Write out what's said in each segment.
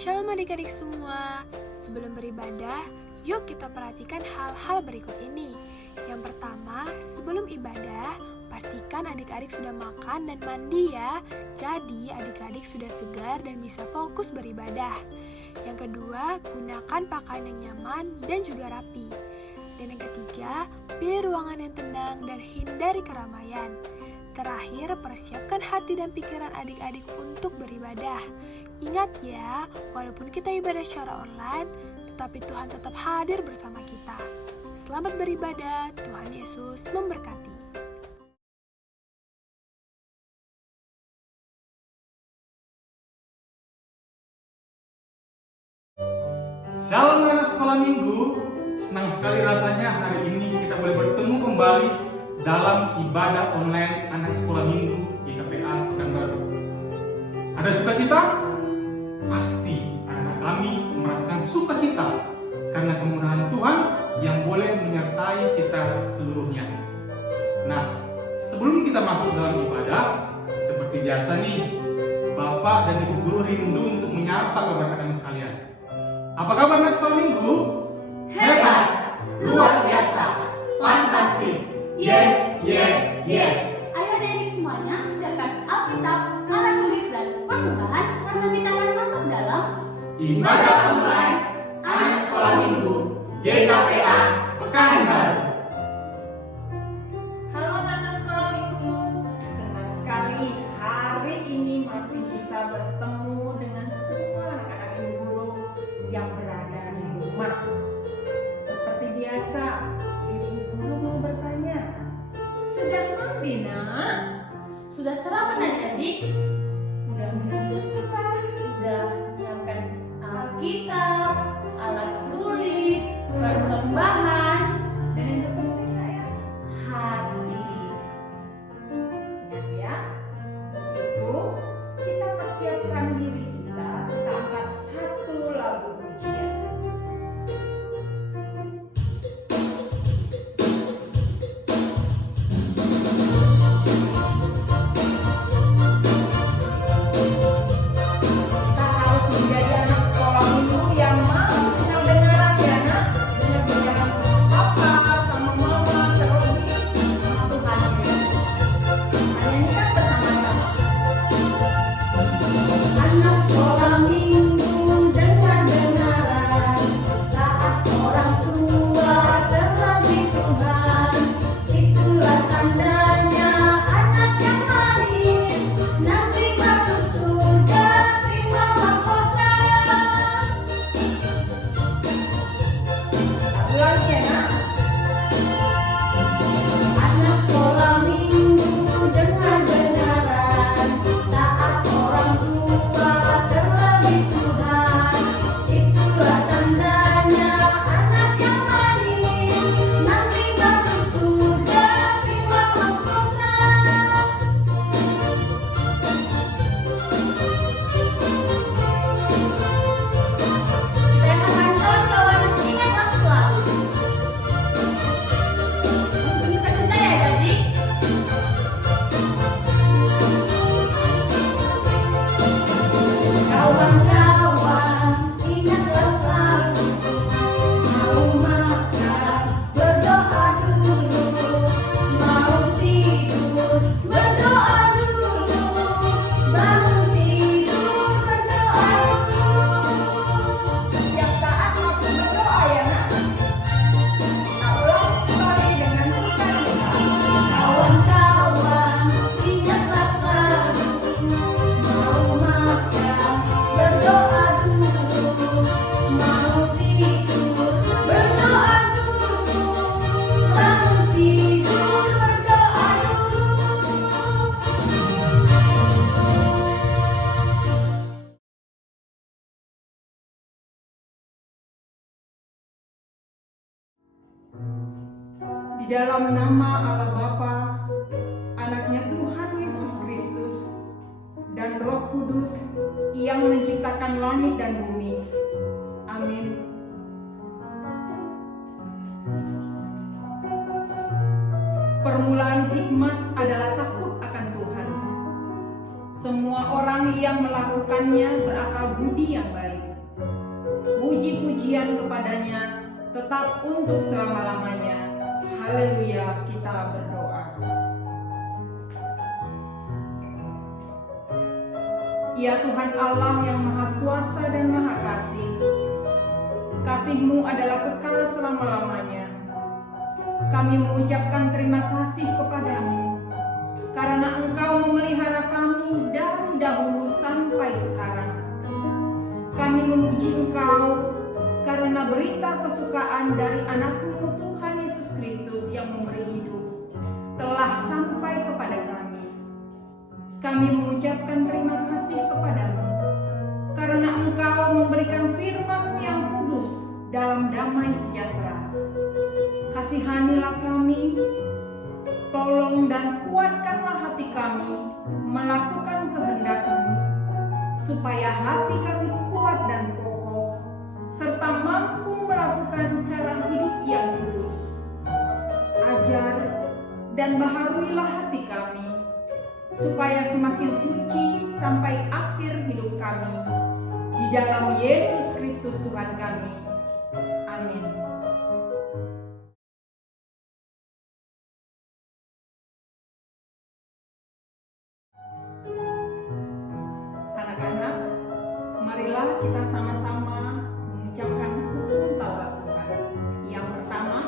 Shalom adik-adik semua. Sebelum beribadah, yuk kita perhatikan hal-hal berikut ini. Yang pertama, sebelum ibadah, pastikan adik-adik sudah makan dan mandi ya. Jadi adik-adik sudah segar dan bisa fokus beribadah. Yang kedua, gunakan pakaian yang nyaman dan juga rapi. Dan yang ketiga, pilih ruangan yang tenang dan hindari keramaian. Terakhir, persiapkan hati dan pikiran adik-adik untuk beribadah. Ingat ya, walaupun kita ibadah secara online, tetapi Tuhan tetap hadir bersama kita. Selamat beribadah, Tuhan Yesus memberkati. Shalom anak sekolah minggu, senang sekali rasanya hari ini kita boleh bertemu kembali dalam ibadah online anak sekolah minggu GKPA Pekanbaru. Ada sukacita? Pasti anak-anak kami merasakan sukacita karena kemurahan Tuhan yang boleh menyertai kita seluruhnya. Nah, sebelum kita masuk dalam ibadah, seperti biasa nih, Bapak dan Ibu Guru rindu untuk menyapa kabar kami sekalian. Apa kabar anak sekolah minggu? Hebat, luar biasa, fantastis, yes, yes, yes. Ayo adik-adik semuanya, siapkan Alkitab, alat tulis dan persembahan karena kita akan masuk dalam Ibadah online anak sekolah minggu GKPA Pekanbaru. Halo anak sekolah minggu, senang sekali hari ini masih bisa bertemu dengan semua anak-anak ibu guru yang berada di rumah. Seperti biasa, ibu guru mau bertanya, sudah mandi nak? sudah sarapan adik-adik, Udah minum susu kah? udah menyiapkan Alkitab, alat tulis, persembahan, Dan yang terpenting ya, hati. ingat ya, itu kita persiapkan diri kita angkat satu lagu pujian. Kita harus menjadi anak sekolah minggu yang mau kenal dengaran ya nak, dengan bicara sama papa, sama mama, terlebih sama Tuhan Yesus. Nyanyikan bersama-sama. Anak sekolah minggu dengan dengaran, taat orang tua terlebih Tuhan. Itulah tandanya anak yang manis, nanti masuk surga terima mahkota. Satu lagi ya nak. Anak sekolah minggu dengan dengaran, taat orang tua terlebih Tuhan. Itulah tandanya anak yang manis, nanti masuk surga terima mahkota. Kita akan kawan-kawan ingatlah selalu. Masih suka ya adik? Kawan-kawan, ingatlah selalu, mau makan, berdoa dulu, mau tidur, berdoa dulu, bangun tidur, berdoa dulu. Setiap saat waktu berdoa ya nak. Kita ulang kembali dengan sukacita. Kawan-kawan, ingatlah selalu, mau makan, berdoa dulu, mau tidur, berdoa dulu, bangun tidur, berdoa dulu. Di dalam nama Allah Bapa, anaknya Tuhan Yesus Kristus, dan Roh Kudus yang menciptakan langit dan bumi. Amin. Permulaan hikmat adalah takut akan Tuhan. Semua orang yang melakukannya berakal budi yang baik. puji-pujian kepadanya tetap untuk selama-lamanya. Haleluya, kita berdoa. Ya Tuhan Allah yang Maha Kuasa dan Maha Kasih, kasih-Mu adalah kekal selama-lamanya. Kami mengucapkan terima kasih kepadamu karena Engkau memelihara kami dari dahulu sampai sekarang. Kami memuji Engkau karena berita kesukaan dari anak-Mu Tuhan Yesus Kristus yang memberi hidup telah sampai kepada kami. Kami mengucapkan terima kasih kepadamu karena Engkau memberikan firman-Mu yang kudus dalam damai sejahtera. Kasihanilah kami, tolong dan kuatkanlah hati kami melakukan kehendak-Mu, supaya hati kami kuat dan kokoh, serta mampu melakukan cara hidup yang kudus. Ajar dan baharuilah hati kami, supaya semakin suci sampai akhir hidup kami. Di dalam Yesus Kristus Tuhan kami. Amin. Anak-anak, marilah kita sama-sama mengucapkan hukum Taurat Tuhan. Yang pertama,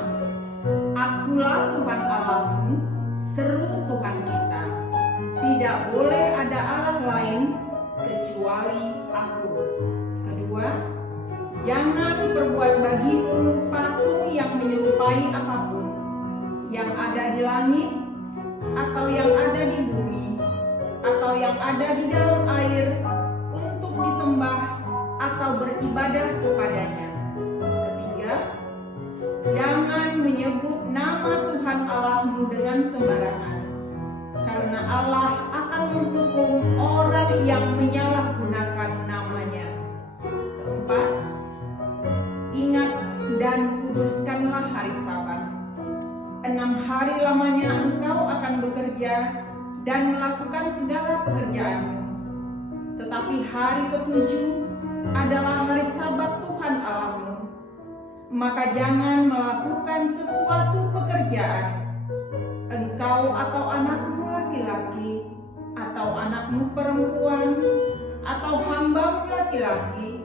Akulah Tuhan Allahmu, seru Tuhan kita. Tidak boleh ada Allah lain kecuali Aku. Kedua, jangan perbuat bagimu patung yang menyerupai apapun, yang ada di langit, atau yang ada di bumi, atau yang ada di dalam air, untuk disembah atau beribadah kepadanya. Ketiga, jangan menyebut nama Tuhan Allahmu dengan sembarangan, karena Allah akan menghukum orang yang menyalahgunakan namanya. Keempat, ingat dan kuduskanlah hari Sabat. 6 hari lamanya engkau akan bekerja dan melakukan segala pekerjaanmu. Tetapi hari ke-7 adalah hari Sabat Tuhan Allahmu. Maka jangan melakukan sesuatu pekerjaan, engkau atau anakmu laki-laki, atau anakmu perempuan, atau hambamu laki-laki,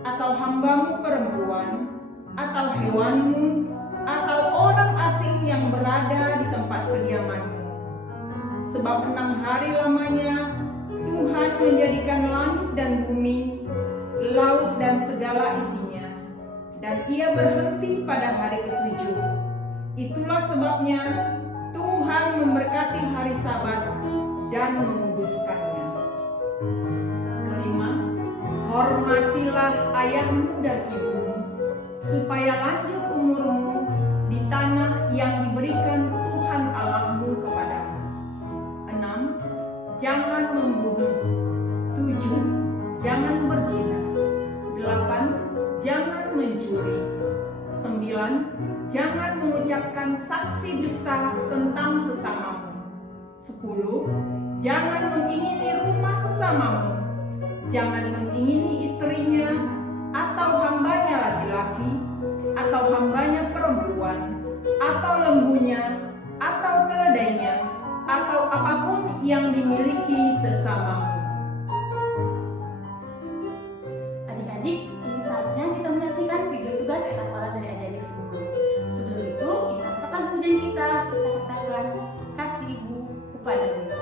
atau hambamu perempuan, atau hewanmu, atau orang asing yang berada di tempat kediamanmu. Sebab 6 hari lamanya Tuhan menjadikan langit dan bumi, laut dan segala isinya, dan Ia berhenti pada hari ke-7. Itulah sebabnya Tuhan memberkati hari Sabat dan menguduskannya. Kelima, hormatilah ayahmu dan ibumu, supaya lanjut umurmu di tanah yang diberikan Tuhan Allahmu kepadamu. 6, jangan membunuh. 7, jangan berzina. 8, jangan mencuri. 9, jangan mengucapkan saksi dusta tentang sesamamu. 10, jangan mengingini rumah sesamamu. Jangan mengingini istrinya, atau hambanya laki-laki, atau hambanya perempuan, atau lembunya, atau keledainya, atau apapun yang dimiliki sesamamu. Adik-adik, ini saatnya kita menyaksikan video tugas etapalan dari adik-adik semua. Sebelum itu, kita angkat lagu pujian kita katakan kasih ibu kepada ibu. Kasih ibu kepada kita.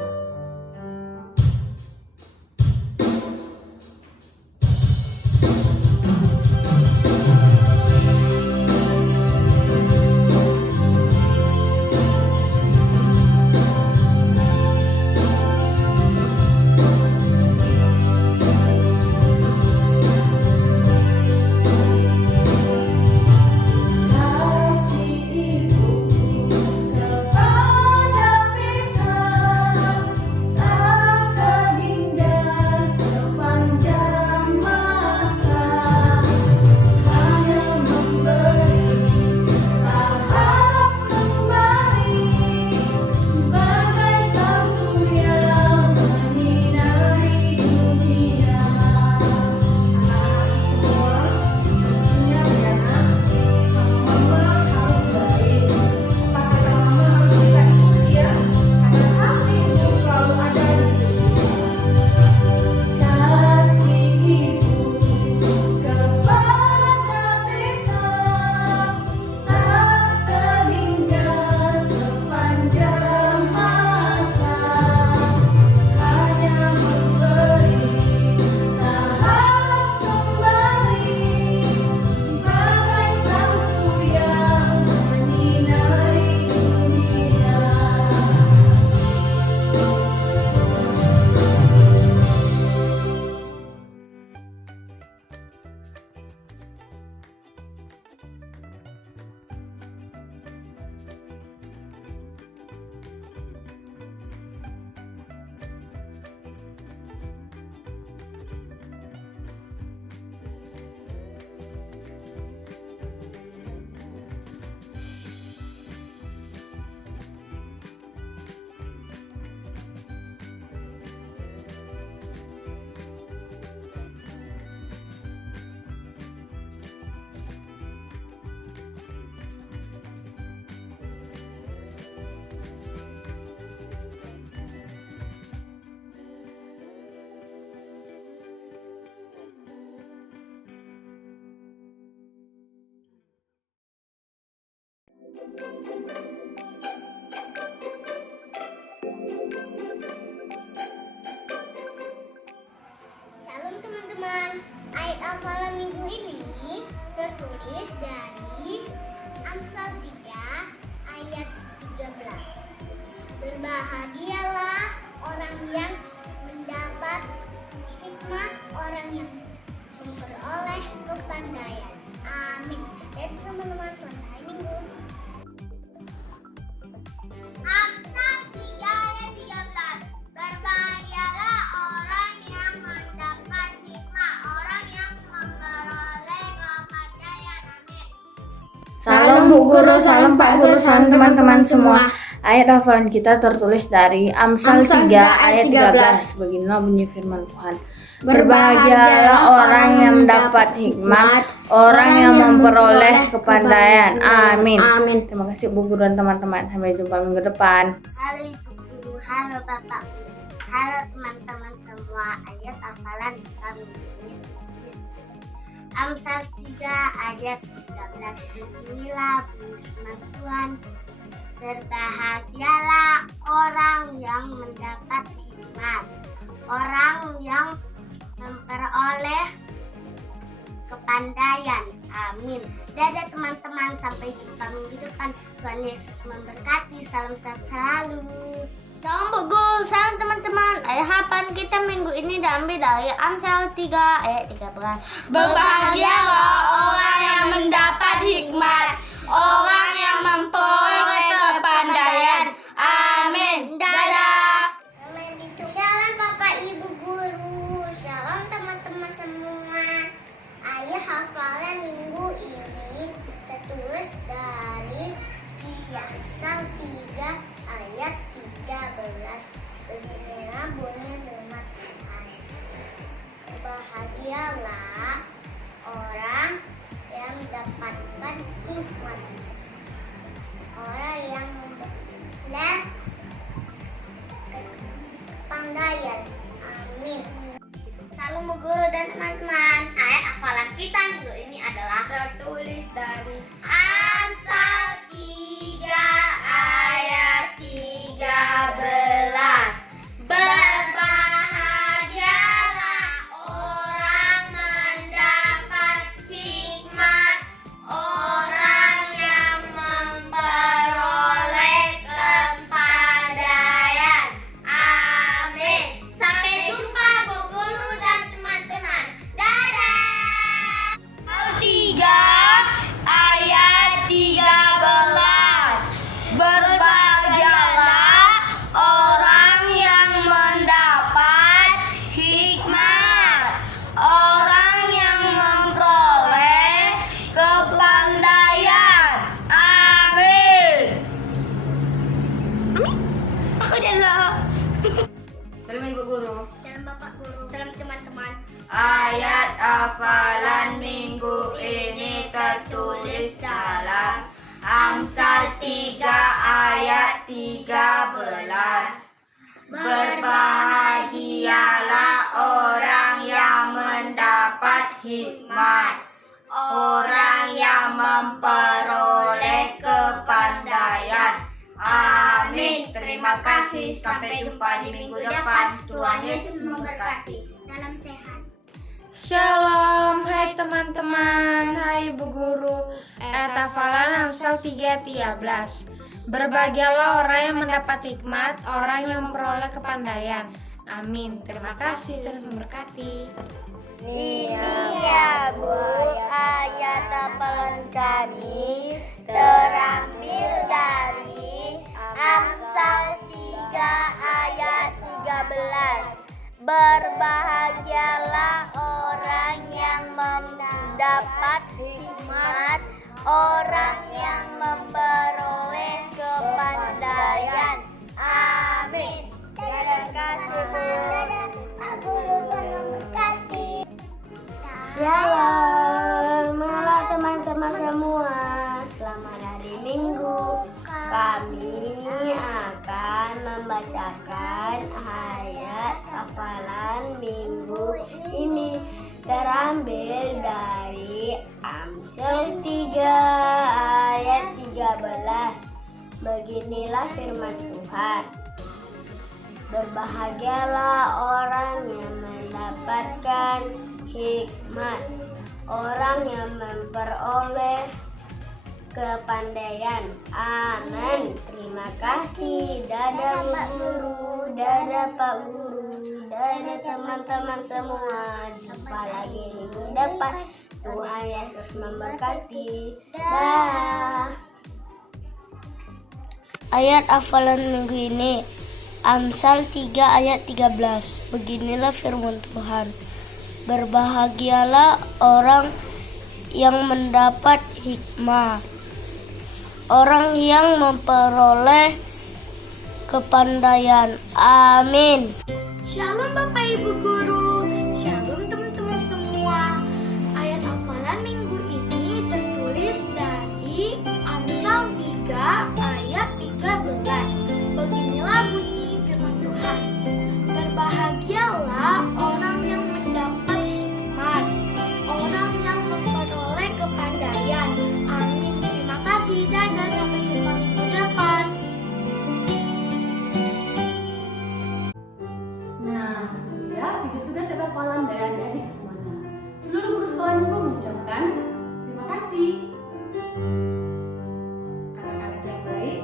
hafalan minggu ini tertulis dari Amsal 3 ayat 13. Berbahagialah orang yang mendapat hikmat, orang yang memperoleh kepandaian. Amin. Dan teman-teman selamat hari Minggu. Amsal 3 ayat 13. Berbahagialah orang yang mendapat hikmah, orang yang memperoleh kepandaian. Amin. Salam Bu Guru, salam Pak Guru, salam teman-teman semua. Ayat hafalan kita tertulis dari Amsal 3 ayat 13. Beginilah bunyi firman Tuhan. Berbahagialah orang yang mendapat hikmat, orang yang memperoleh kepandaian. Amin. Terima kasih Bu Guru dan teman-teman. Sampai jumpa minggu depan. Halo Ibu Guru, halo Bapak Guru, halo teman-teman semua. Ayat hafalan kami ini Amsal 3 ayat 13. Beginilah bunyi firman Tuhan. Berbahagialah orang yang mendapat hikmat, orang yang memperoleh kepandaian. Amin. Dadah teman-teman, sampai jumpa minggu depan. Tuhan Yesus memberkati. Salam sehat selalu. Salam Bu Guru, salam teman-teman. Ayat hafalan kita minggu ini diambil dari Amsal 3 ayat 13. Berbahagialah orang yang mendapat hikmat, orang yang memperoleh kepandaian. Amin. Dadah. Shalom Bapak Ibu Guru, shalom teman-teman semua. Ayat hafalan minggu ini tertulis dari Amsal 3 ayat 13. Beginilah bunyi firman Tuhan. Bahagialah orang yang mendapatkan hikmat, orang yang memperoleh kepandaian. Amin. Salam Bu Guru dan teman-teman. Ayat hafalan kita minggu ini adalah tertulis dari Amsal 3 ayat 13. Berbahagialah orang mendapat hikmat, orang yang memperoleh kepandaian. Amin. Sampai jumpa Bu Guru dan teman-teman. Dadah. 3 ayat 13. Berbahagialah orang yang mendapat hikmat, orang yang memperoleh kepandaian. Amin. Salam Ibu Guru. Salam Bapak Guru. Salam teman-teman. Ayat hafalan minggu ini tertulis dalam Amsal 3 ayat 13. Berbahagialah orang yang mendapat hikmat, orang yang memperoleh kepandaian. Amin. Terima kasih. Sampai jumpa di minggu depan. Tuhan Yesus memberkati. Salam sehat. Shalom, hai teman-teman, hai Bu Guru. Ayat hafalan Amsal 3:13. Berbahagialah orang yang mendapat hikmat, orang yang memperoleh kepandaian. Amin. Terima kasih, Tuhan memberkati. Ini ya Bu, ayat hafalan kami terambil dari Amsal 3 ayat 13. Berbahagialah orang yang mendapat hikmat, orang yang memperoleh kepandaian. Amin. Terima kasih Bu. Pak Guru memberkati. Shalom, halo teman-teman semua. Selamat hari Minggu. Kami akan membacakan ayat hafalan minggu ini terambil dari Amsal 3 ayat 13. Beginilah firman Tuhan. Berbahagialah orang yang mendapatkan hikmat. Orang yang memperoleh kepandaian. Amin. Terima kasih. Dadah Bu Guru, dadah Pak Guru, dadah teman-teman semua. Jumpa lagi minggu depan. Tuhan Yesus memberkati. Dah. Ayat hafalan minggu ini Amsal 3 ayat 13. Beginilah firman Tuhan. Berbahagialah orang yang mendapat hikmah, orang yang memperoleh kepandaian. Amin. Shalom Bapak Ibu Guru, shalom teman-teman semua. Ayat hafalan minggu ini tertulis dari Amsal 3 ayat 13. Beginilah bunyi firman Tuhan. Berbahagialah orang yang mendapat hikmat, orang yang memperoleh kepandaian. Amin. Terima kasih. Dadah, sampai jumpa minggu depan. Nah, itu dia video tugas hafalan dari adik-adik semuanya. Seluruh guru sekolah minggu mengucapkan terima kasih. Anak-anak yang baik,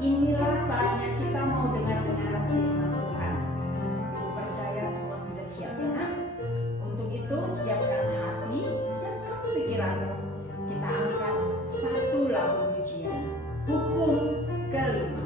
inilah saatnya kita mau dengar kebenaran firman Tuhan. Ibu percaya semua sudah siap ya nak? Untuk itu siapkan hati, siapkan pikiranmu. Kita angkat satu lagu pujian. Hukum kelima.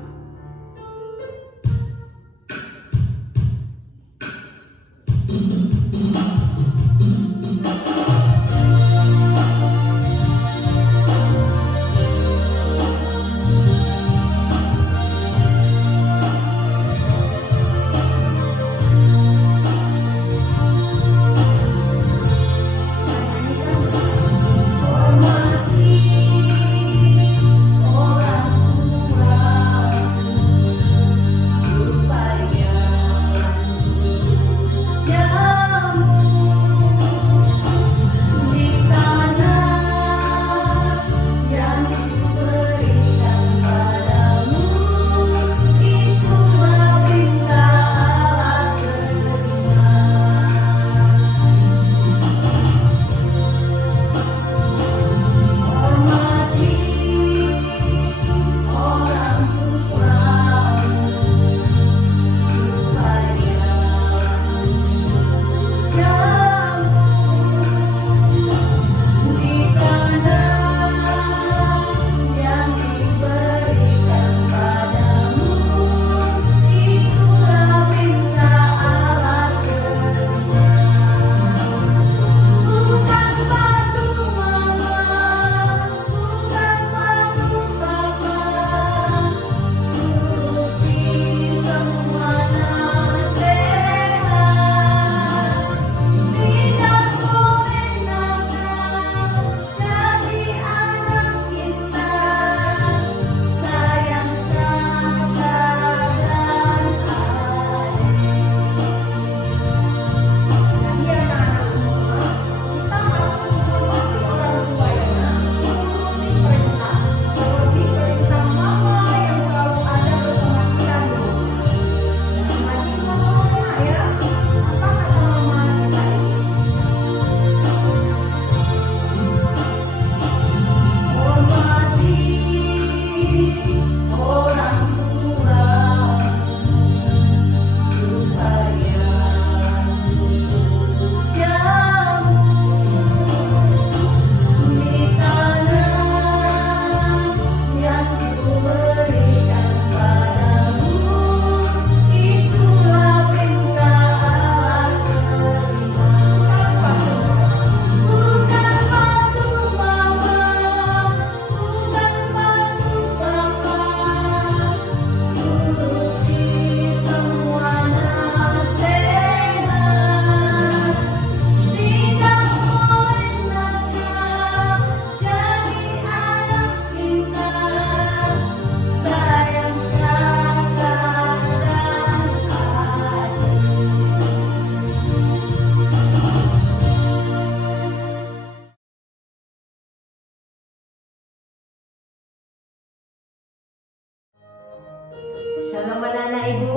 Shalom anak-anak ibu.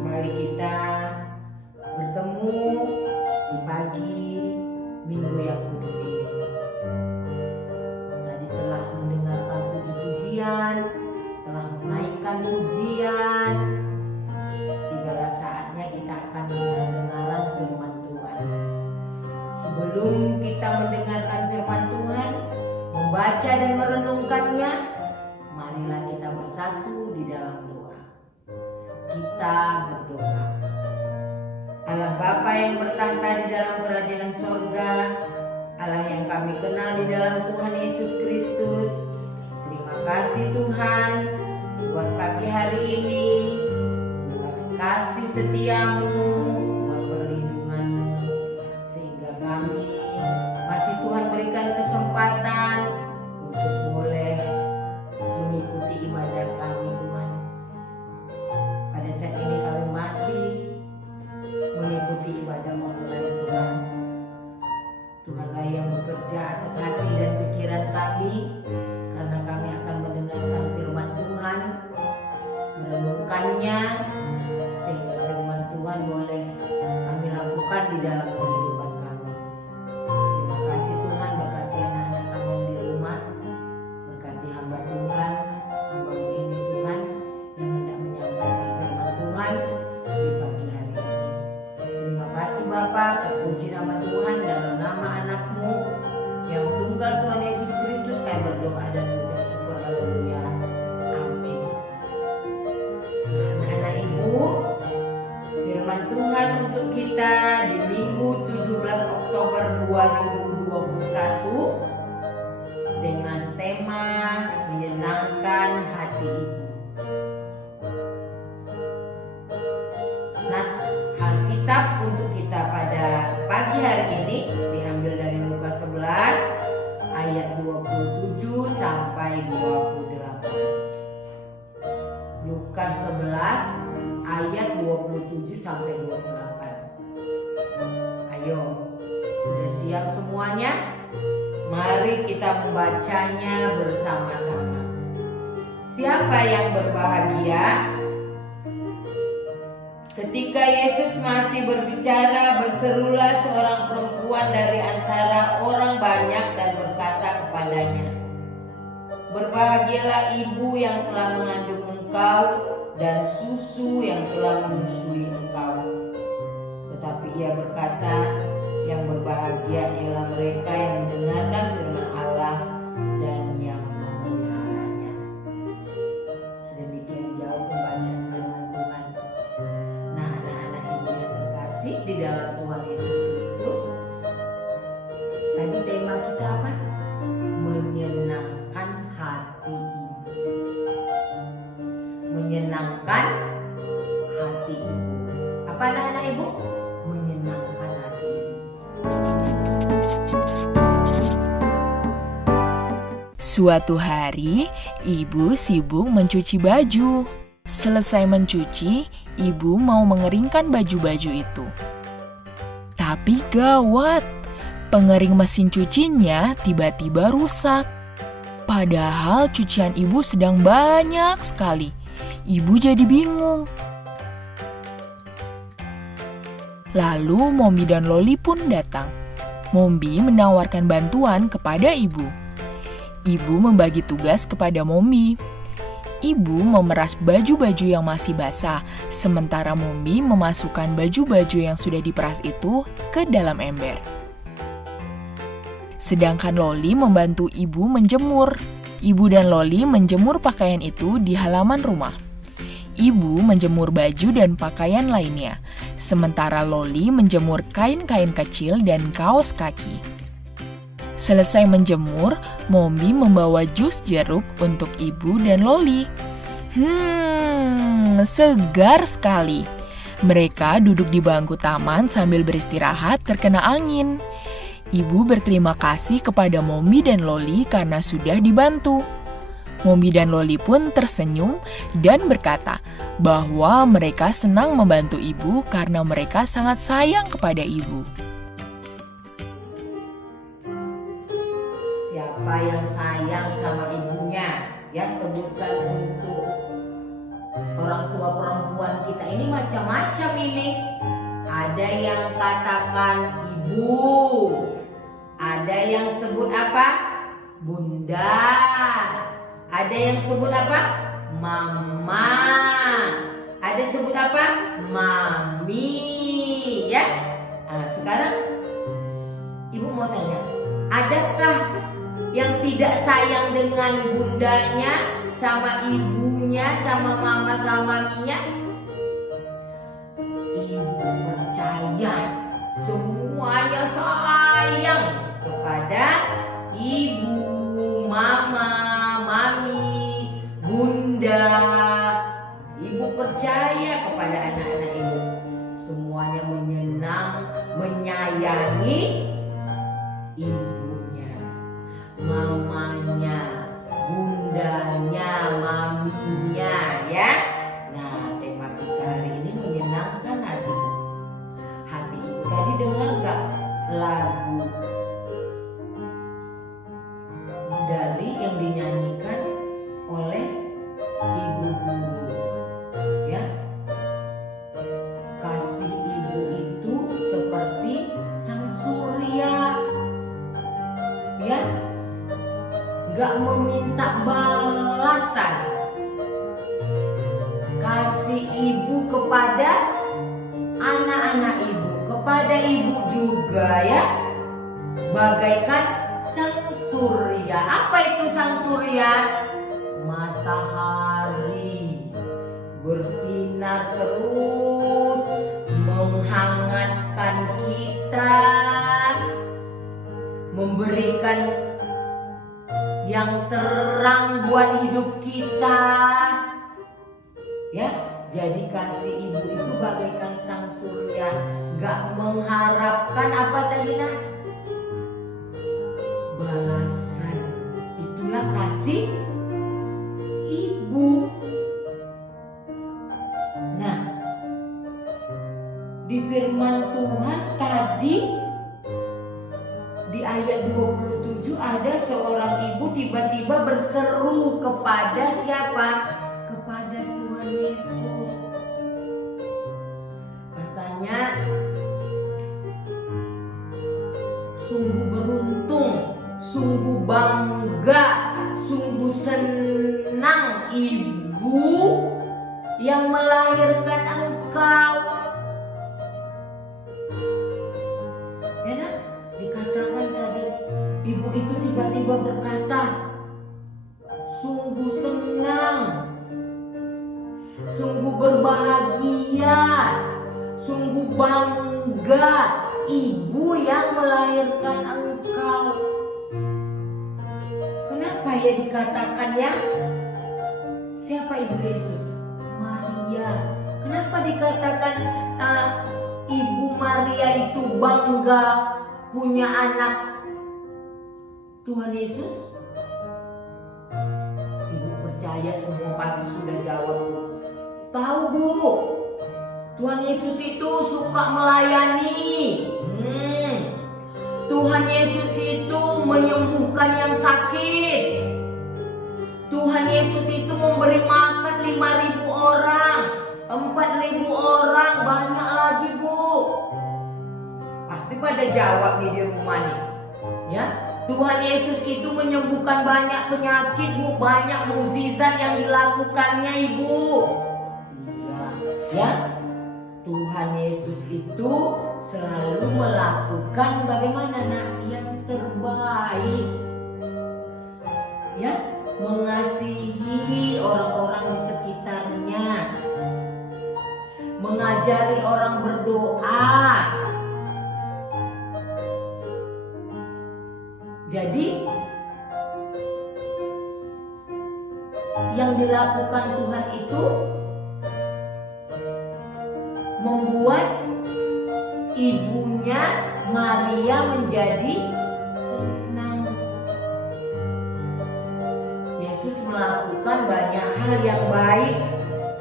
Kembali kita bertemu di pagi kita berdoa. Allah Bapa yang bertahta di dalam kerajaan sorga, Allah yang kami kenal di dalam Tuhan Yesus Kristus, terima kasih Tuhan buat pagi hari ini, buat kasih setiamu, buat perlindunganmu, sehingga kami masih Tuhan berikan kesempatan untuk boleh mengikuti ibadah kami Tuhan. Pada saat ini kami masih mengikuti ibadah online Tuhan. Tuhanlah yang bekerja atas hati dan pikiran kami, karena kami akan mendengarkan firman Tuhan, merenungkannya, sehingga firman Tuhan boleh kami lakukan di dalam kehidupan kami. Terima kasih Tuhan, berkati anak-anak kami yang di rumah, berkati hamba Tuhan, hamba-Mu ini Tuhan, yang hendak menyampaikan firman Tuhan di pagi hari ini. Terima kasih Bapa, terpuji nama Tuhan, dalam nama anak-Mu yang tunggal Tuhan Yesus Kristus kami berdoa dan mengucap syukur. Haleluya. Amin. Nah, anak-anak Ibu, firman Tuhan untuk kita di Minggu 17 Oktober 2021 dengan tema menyenangkan hati Ibu. Nas Alkitab untuk kita pada pagi hari ini diambil dari Lukas 11 ayat 27 sampai 28. Lukas 11 ayat 27 sampai 28. Ayo, sudah siap semuanya? Mari kita membacanya bersama-sama. Siapa yang berbahagia? Ketika Yesus masih berbicara, berserulah seorang perempuan dari antara orang banyak dan berkata kepadanya, "Berbahagialah ibu yang telah mengandung engkau dan susu yang telah menyusui engkau." Tetapi ia berkata, "Yang berbahagia ialah mereka yang mendengarkan firman Allah dan yang memeliharanya." Sedemikian jauh pembacaan firman Tuhan. Nah, anak-anak Ibu yang terkasih di dalam Tuhan Yesus Kristus, tadi tema kita apa? Menyenangkan hati Ibu. Menyenangkan hati Ibu. Apa anak-anak Ibu? Menyenangkan hati Ibu. Suatu hari, ibu sibuk mencuci baju. Selesai mencuci, ibu mau mengeringkan baju-baju itu. Tapi gawat, pengering mesin cucinya tiba-tiba rusak. Padahal cucian ibu sedang banyak sekali. Ibu jadi bingung. Lalu Mombi dan Loli pun datang. Mombi menawarkan bantuan kepada ibu. Ibu membagi tugas kepada Mombi. Ibu memeras baju-baju yang masih basah, sementara Mombi memasukkan baju-baju yang sudah diperas itu ke dalam ember. Sedangkan Loli membantu ibu menjemur. Ibu dan Loli menjemur pakaian itu di halaman rumah. Ibu menjemur baju dan pakaian lainnya, sementara Loli menjemur kain-kain kecil dan kaos kaki. Selesai menjemur, Mombi membawa jus jeruk untuk ibu dan Loli. Segar sekali. Mereka duduk di bangku taman sambil beristirahat terkena angin. Ibu berterima kasih kepada Mombi dan Loli karena sudah dibantu. Mombi dan Loli pun tersenyum dan berkata bahwa mereka senang membantu ibu karena mereka sangat sayang kepada ibu. Siapa yang sayang sama ibunya? Ya, sebutkan untuk orang tua perempuan kita. Ini macam-macam ini. Ada yang katakan ibu. Ada yang sebut apa? Bunda. Ada yang sebut apa? Mama. Ada sebut apa? Mami. Ya. Nah, sekarang ibu mau tanya, adakah yang tidak sayang dengan bundanya, sama ibunya, sama mama, sama maminya? Ya, semuanya sayang kepada ibu, mama, mami, bunda. Ibu percaya kepada anak-anak ibu. Semuanya menyayangi ibunya, mamanya, bundanya, maminya ya. Nah, tema kita hari ini menyenangkan hati. Hati ibu. Tadi dengar gak lagu dari yang dinyanyikan oleh ibu guru? Ya, kasih ibu itu seperti sang surya, ya, gak meminta balasan. Kasih ibu kepada anak-anak ibu, kepada ibu juga ya, bagaikan sang surya. Apa itu sang surya? Matahari bersinar terus menghangatkan kita, memberikan yang terang buat hidup kita. Ya, jadi kasih ibu itu bagaikan sang surya, gak mengharapkan apa tadi nak? Balasan. Itulah kasih ibu. Nah, di firman Tuhan tadi di ayat 27 ada seorang ibu tiba-tiba berseru kepada siapa? Kepada Tuhan Yesus. Katanya, sungguh beruntung, sungguh bangga, sungguh senang ibu yang melahirkan engkau. Ya nak, dikatakan tadi ibu itu tiba-tiba berkata, sungguh senang, sungguh berbahagia, sungguh bangga ibu yang melahirkan engkau. Kenapa ya dikatakannya? Siapa ibu Yesus? Maria. Kenapa dikatakan ibu Maria itu bangga punya anak Tuhan Yesus? Ibu percaya semua pasti sudah jawab, Bu. Tahu, Bu, Tuhan Yesus itu suka melayani. Tuhan Yesus itu menyembuhkan yang sakit. Tuhan Yesus itu memberi makan 5.000 orang, 4.000 orang, banyak lagi, Bu. Pasti pada jawab nih di rumah nih. Ya, Tuhan Yesus itu menyembuhkan banyak penyakit, Bu, banyak mukjizat yang dilakukannya, Ibu. Iya, ya. Tuhan Yesus itu selalu melakukan bagaimana nak? Yang terbaik. Ya, mengasihi orang-orang di sekitarnya, mengajari orang berdoa. Jadi yang dilakukan Tuhan itu membuat ibunya Maria menjadi senang. Yesus melakukan banyak hal yang baik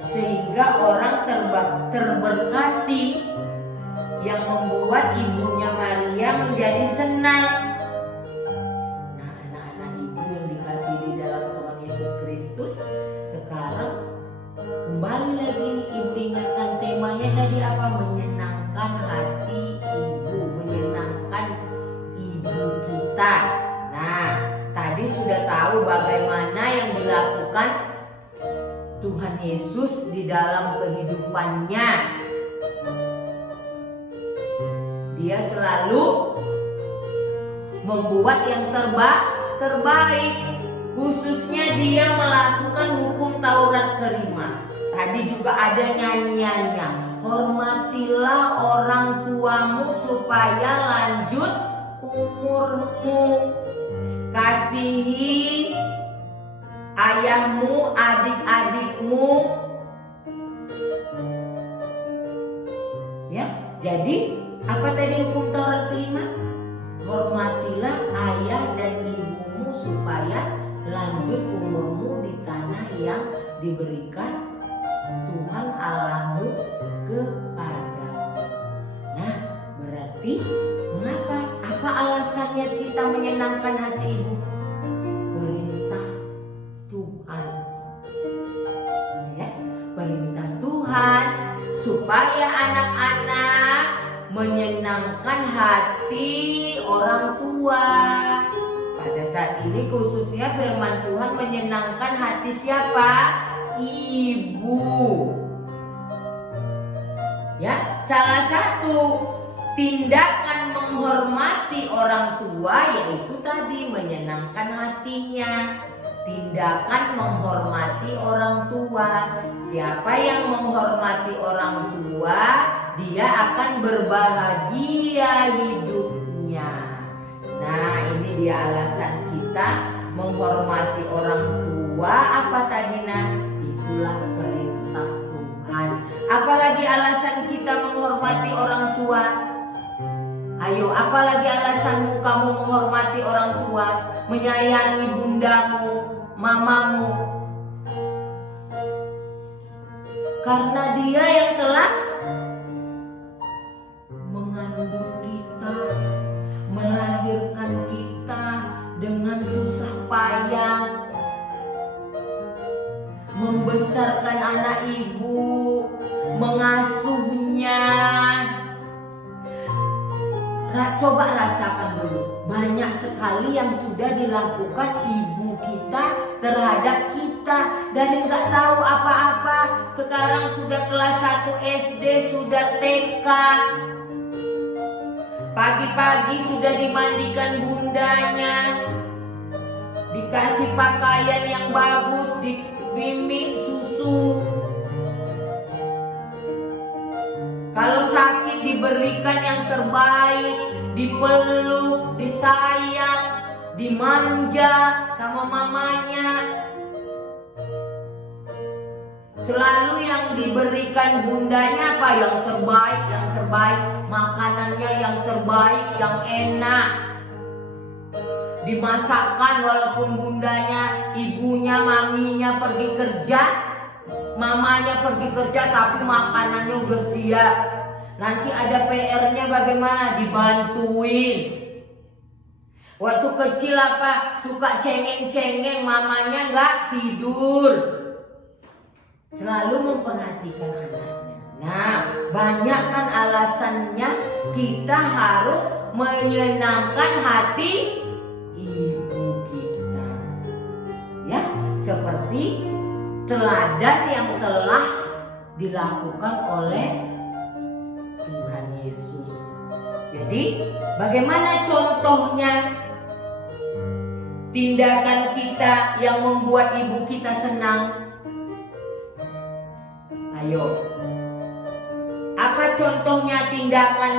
sehingga orang terberkati, yang membuat ibunya Maria menjadi senang. Nah, anak-anak ibu yang dikasihi di dalam Tuhan Yesus Kristus, sekarang kembali lagi ibu ingatkan temanya tadi apa? Menyenangkan hati ibu, menyenangkan ibu kita. Nah, tadi sudah tahu bagaimana yang dilakukan Tuhan Yesus di dalam kehidupannya. Dia selalu membuat yang terbaik. Khususnya dia melakukan hukum Taurat kelima. Tadi juga ada nyanyiannya. hormatilah orang tuamu supaya lanjut umurmu. Kasihi ayahmu, adik-adikmu. Ya, jadi apa tadi hukum Taurat kelima? Hormatilah ayah dan ibumu supaya lanjut umurmu di tanah yang diberikan Tuhan Allahmu kepadamu. Nah, berarti mengapa? Apa alasannya kita menyenangkan hati ibu? Perintah Tuhan. Ya, perintah Tuhan supaya anak-anak menyenangkan hati orang tua. Pada saat ini khususnya firman Tuhan menyenangkan hati siapa? Ibu. Ya, salah satu tindakan menghormati orang tua yaitu tadi menyenangkan hatinya. Tindakan menghormati orang tua. Siapa yang menghormati orang tua, dia akan berbahagia hidupnya. Nah, ini dia alasan kita menghormati orang tua. Apa tadi, Nah? Itulah perintah Tuhan. Apalagi alasan kita menghormati orang tua? Ayo, apalagi alasanmu kamu menghormati orang tua, menyayangi bundamu, mamamu? Karena dia yang telah mengandung kita, melahirkan kita dengan susah payah, membesarkan anak ibu, mengasuhnya. Coba rasakan dulu, banyak sekali yang sudah dilakukan ibu kita terhadap kita. Dari nggak tahu apa-apa, sekarang sudah kelas 1 SD, sudah TK. Pagi-pagi sudah dimandikan bundanya, dikasih pakaian yang bagus, dibimbing susu. Kalau sakit diberikan yang terbaik, dipeluk, disayang, dimanja sama mamanya. Selalu yang diberikan bundanya apa? Yang terbaik, makanannya yang terbaik, yang enak. Dimasakkan walaupun bundanya, ibunya, maminya pergi kerja, mamanya pergi kerja, tapi makanannya udah siap. Nanti ada PR-nya bagaimana? Dibantuin. Waktu kecil apa? Suka cengeng-cengeng, mamanya nggak tidur. Selalu memperhatikan anaknya. Nah, banyak kan alasannya kita harus menyenangkan hati ibu kita. Ya, seperti teladan yang telah dilakukan oleh Tuhan Yesus. Jadi, bagaimana contohnya tindakan kita yang membuat ibu kita senang? Ayo, apa contohnya tindakan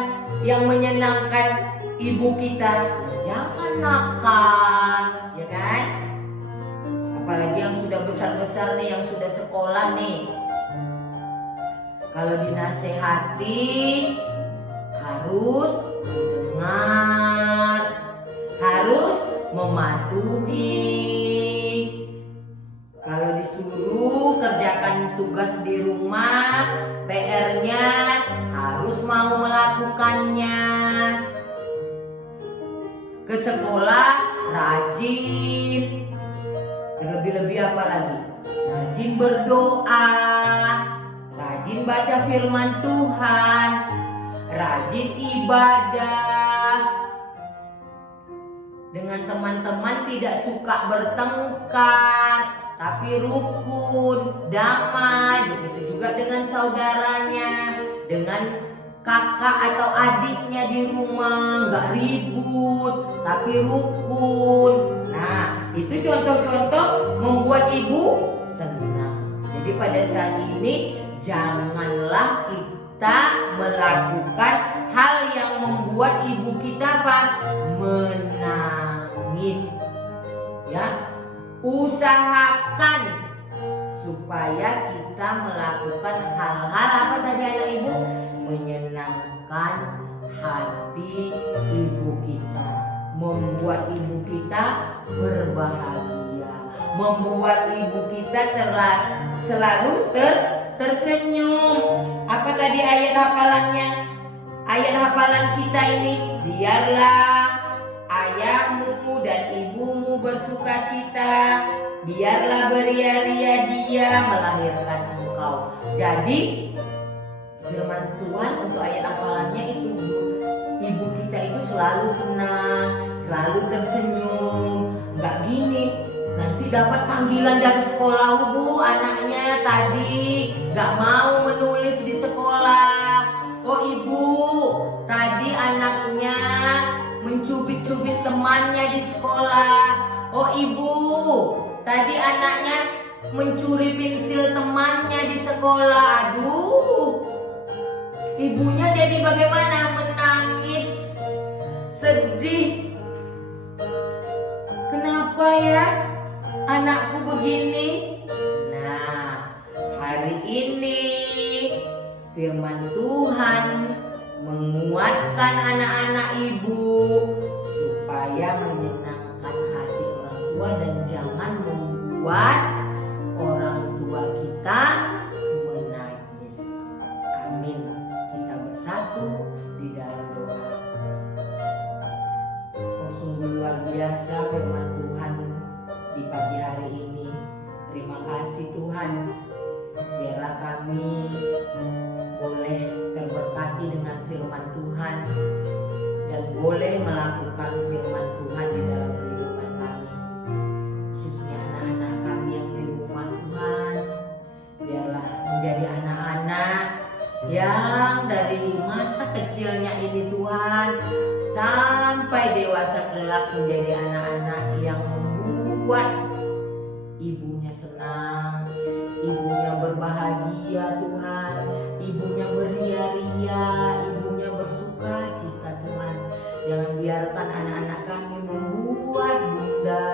yang menyenangkan ibu kita? Jangan nakal, ya kan? Apalagi yang sudah besar-besar nih, yang sudah sekolah nih. Kalau dinasehati harus mendengar, harus mematuhi. Kalau disuruh kerjakan tugas di rumah, PR-nya harus mau melakukannya. Ke sekolah rajin. Terlebih-lebih apa lagi? Rajin berdoa, rajin baca firman Tuhan, rajin ibadah. Dengan teman-teman tidak suka bertengkar, tapi rukun, damai. Begitu juga dengan saudaranya, dengan kakak atau adiknya di rumah, nggak ribut, tapi rukun. Nah, itu contoh-contoh membuat ibu senang. Jadi pada saat ini janganlah kita kita melakukan hal yang membuat ibu kita apa? Menangis. Ya, usahakan supaya kita melakukan hal-hal apa tadi anak ibu? Menyenangkan hati ibu kita, membuat ibu kita berbahagia, membuat ibu kita selalu tersenyum. Apa tadi ayat hafalannya? Ayat hafalan kita ini, biarlah ayahmu dan ibumu bersuka cita, biarlah beria-ria dia melahirkan engkau. Jadi firman Tuhan untuk ayat hafalannya itu, ibu kita itu selalu senang, selalu tersenyum. Nggak gini, nanti dapat panggilan dari sekolah, bu anaknya tadi nggak mau menulis di sekolah. Oh ibu, tadi anaknya mencubit-cubit temannya di sekolah. Oh ibu, tadi anaknya mencuri pensil temannya di sekolah. Aduh, ibunya jadi bagaimana? Menangis, sedih. Kenapa ya anakku begini? Nah, hari ini firman Tuhan menguatkan anak-anak ibu supaya menyenangkan hati orang tua dan jangan membuat orang tua kita menangis. Amin. Kita bersatu di dalam doa. Oh, sungguh luar biasa firman Tuhan di pagi hari ini. Terima kasih Tuhan. Biarlah kami boleh terberkati dengan firman Tuhan dan boleh melakukan firman Tuhan di dalam kehidupan kami, khususnya anak-anak kami yang di rumah Tuhan. Biarlah menjadi anak-anak yang dari masa kecilnya ini Tuhan sampai dewasa kelak menjadi anak-anak yang membuat ibunya senang, ibunya berbahagia Tuhan, ibunya beria-ria, ibunya bersuka cita Tuhan. Jangan biarkan anak-anak kami membuat bunda,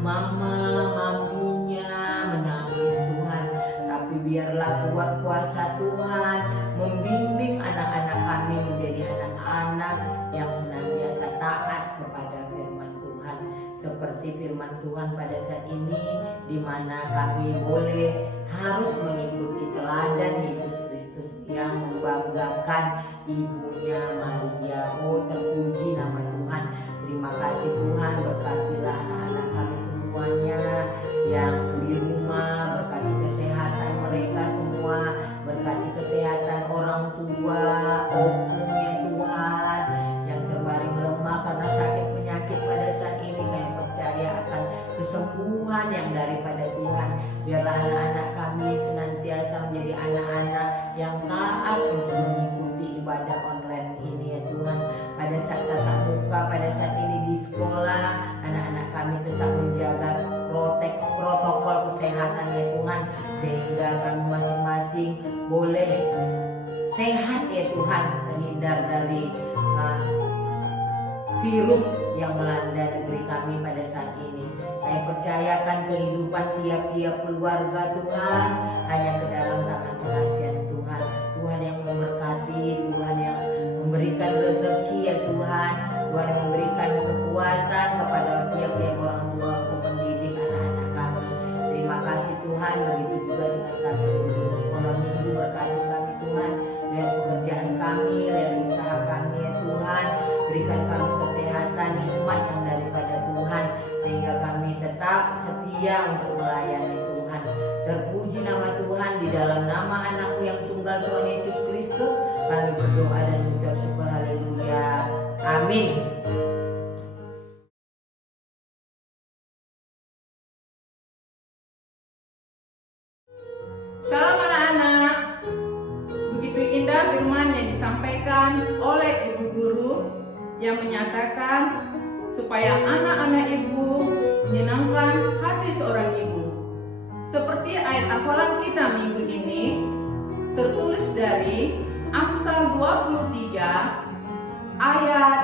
mama, maminya menangis Tuhan. Tapi biarlah kuat kuasa Tuhan membimbing anak-anak kami menjadi anak-anak yang senantiasa taat kepada firman Tuhan. Seperti firman Tuhan pada saat ini, di mana kami boleh harus mengikuti teladan Yesus Kristus yang membanggakan ibunya Maria. Oh, terpuji nama Tuhan. Terima kasih Tuhan, berkatilah anak-anak kami semuanya yang di rumah, berkati kesehatan mereka semua, berkati kesehatan orang tua, opungnya Tuhan yang terbaring lemah karena sakit penyakit pada saat ini. Kami percaya akan kesembuhan yang daripada Tuhan. Biarlah anak-anak kami senantiasa menjadi anak-anak yang taat untuk mengikuti ibadah online ini ya Tuhan. Pada saat tatap muka, pada saat ini di sekolah, anak-anak kami tetap menjaga protokol kesehatan ya Tuhan, sehingga kami masing-masing boleh sehat ya Tuhan, terhindar dari virus yang melanda negeri kami pada saat ini. Kami percayakan kehidupan tiap-tiap keluarga Tuhan hanya ke dalam tangan pengasihan Tuhan. Tuhan yang memberkati, Tuhan yang memberikan rezeki ya Tuhan, Tuhan yang memberikan kekuatan kepada tiap-tiap orang tua untuk mendidik anak-anak kami. Terima kasih Tuhan. Begitu juga dengan kami guru sekolah minggu, berkati kami Tuhan, lihat pekerjaan kami, lihat usaha kami ya Tuhan. Berikan kami kesehatan, hikmat yang daripada Tuhan, sehingga kami tetap setia untuk melayani Tuhan. Terpuji nama Tuhan, di dalam nama anakmu yang tunggal Tuhan Yesus Kristus kami berdoa dan mengucap syukur. Haleluya. Amin. Shalom anak-anak. Begitu indah firman yang disampaikan oleh ibu guru yang menyatakan supaya anak-anak ibu menyenangkan hati seorang ibu. Seperti ayat hafalan kita minggu ini tertulis dari Amsal 23 ayat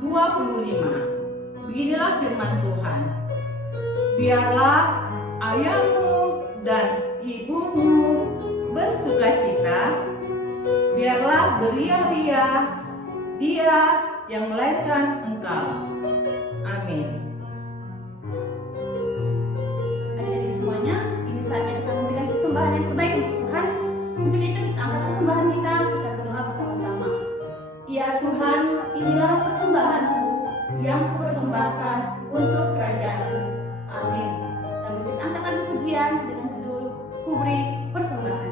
25. Beginilah firman Tuhan. Biarlah ayahmu dan ibumu bersukacita, biarlah beria-ria Dia yang melahirkan engkau. Amin. Adik-adik semuanya, ini saatnya kita memberikan persembahan yang terbaik untuk Tuhan. Untuk itu kita angkat persembahan kita berdoa bersama-sama. Ya Tuhan, inilah persembahanku yang kupersembahkan untuk kerajaan-Mu. Amin. Sambil kita angkat lagu pujian dengan judul Ku Beri Persembahan.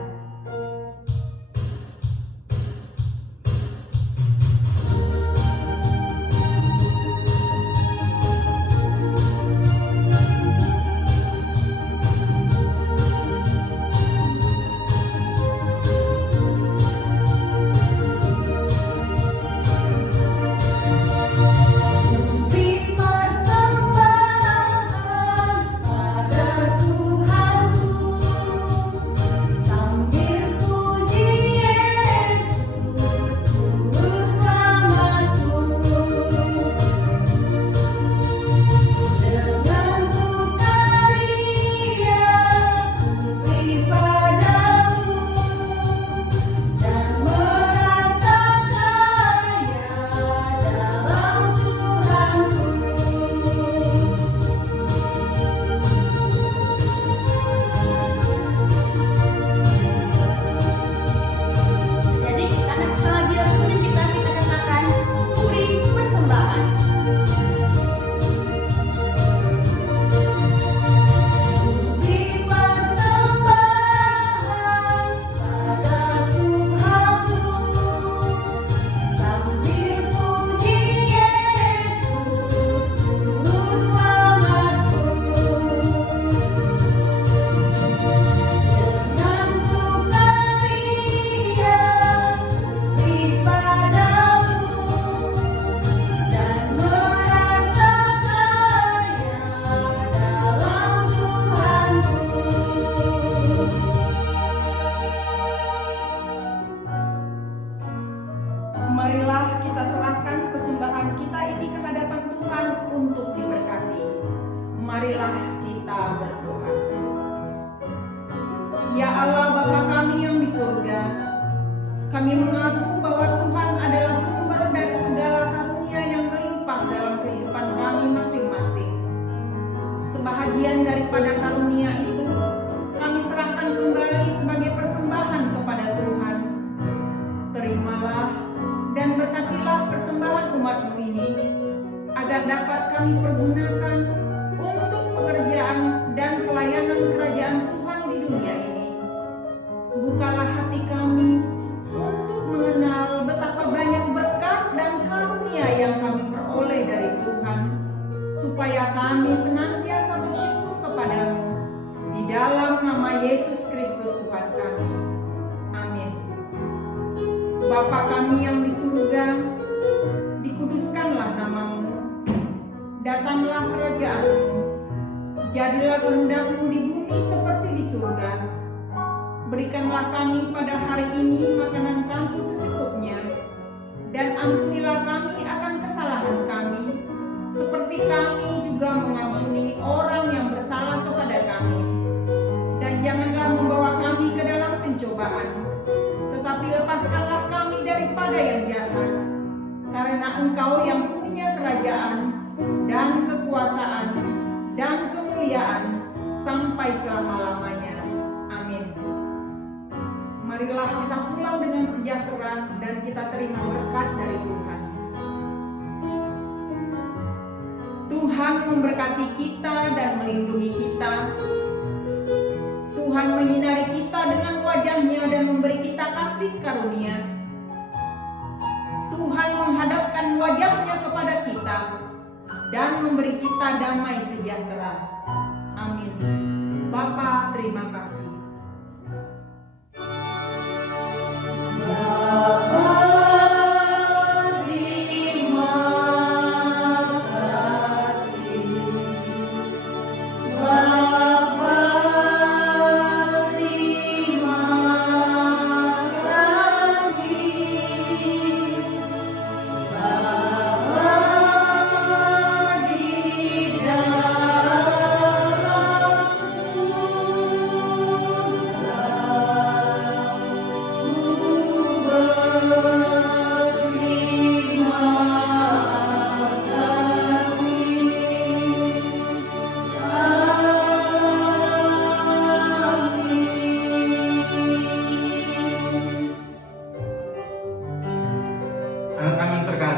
Marilah kita serahkan persembahan kita ini ke hadapan Tuhan untuk diberkati. Marilah kita berdoa. Ya Allah Bapa kami yang di surga, kami mengaku bahwa Tuhan adalah sumber dari segala karunia yang melimpah dalam kehidupan kami masing-masing. Sebahagian daripada karunia itu, kami serahkan kembali sebagai persembahan kepada Tuhan. Terimalah dan berkatilah persembahan umat-Mu ini, agar dapat kami pergunakan untuk pekerjaan dan pelayanan kerajaan Tuhan di dunia ini. Bukalah hati kami untuk mengenal betapa banyak berkat dan karunia yang kami peroleh dari Tuhan, supaya kami senantiasa bersyukur kepada-Mu. Di dalam nama Yesus Kristus Tuhan kami. Amin. Bapa kami yang di surga, dikuduskanlah nama-Mu, datanglah kerajaan-Mu, jadilah kehendak-Mu di bumi seperti di surga. Berikanlah kami pada hari ini makanan kami secukupnya, dan ampunilah kami akan kesalahan kami, seperti kami juga mengampuni orang yang bersalah kepada kami. Dan janganlah membawa kami ke dalam pencobaan, tetapi lepaskanlah kami daripada yang jahat. Karena Engkau yang punya kerajaan dan kekuasaan dan kemuliaan sampai selama-lamanya. Amin. Marilah kita pulang dengan sejahtera dan kita terima berkat dari Tuhan. Tuhan memberkati kita dan melindungi kita. Tuhan menyinari kita dengan wajah-Nya dan memberi kita kasih karunia. Tuhan menghadapkan wajah-Nya kepada kita dan memberi kita damai sejahtera. Amin. Bapa, terima kasih. Terima kasih.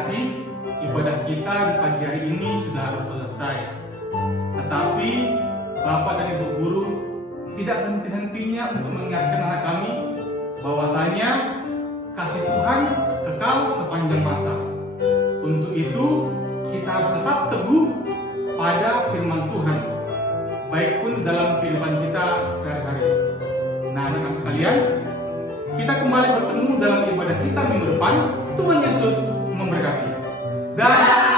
kasih, ibadah kita di pagi hari ini sudah harus selesai. Tetapi Bapak dan Ibu guru tidak henti-hentinya untuk mengingatkan anak kami bahwasanya kasih Tuhan kekal sepanjang masa. Untuk itu kita harus tetap teguh pada firman Tuhan, baik pun dalam kehidupan kita sehari-hari. Nah, anak-anak sekalian, kita kembali bertemu dalam ibadah kita minggu depan. Tuhan Yesus memberkati. Dah.